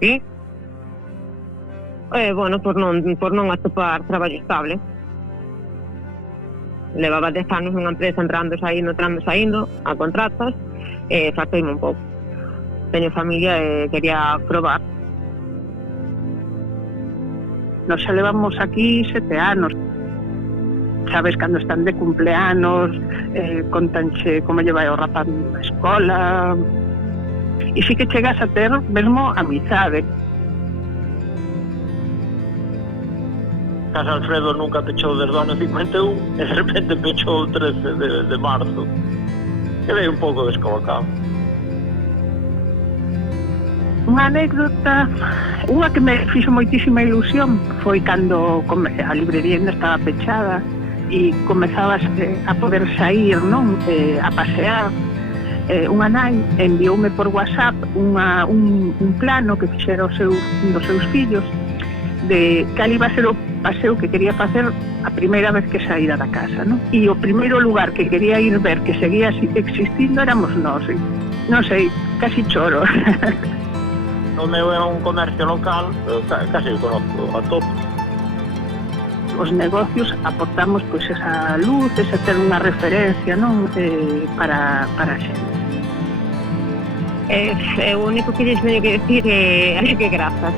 Sí? Bueno, por non atopar traballo estable. Levaba 10 anos nunha empresa entrando, saindo, a contratos, e farteime un pouco. Teño familia e quería probar. Nos xa levamos aquí 7 anos. Sabes, cando están de cumpleanos, contanche como lle vai o rapaz na escola. E si que chegas a ter mesmo amizade. Casa Alfredo nunca pechou desde o ano 51 e de repente pechou o 13 de marzo. Quedei un pouco descolocado. Unha anécdota, unha que me fixo moitísima ilusión foi cando a librería ainda estaba pechada e comezabas a poder sair, non? A pasear. Unha nai envioume por WhatsApp un plano que fixera un dos seus fillos de cal iba a ser o paseo que quería facer a primeira vez que saíra da casa, non? E o primeiro lugar que quería ir ver que seguía existindo éramos nós. Non sei, casi choro. O meu é un comercio local, casi o conozco a todos. Os negocios aportamos pois esa luz, esa ter unha referencia, non? Para a xente. O único que lles teño que decir é que grazas.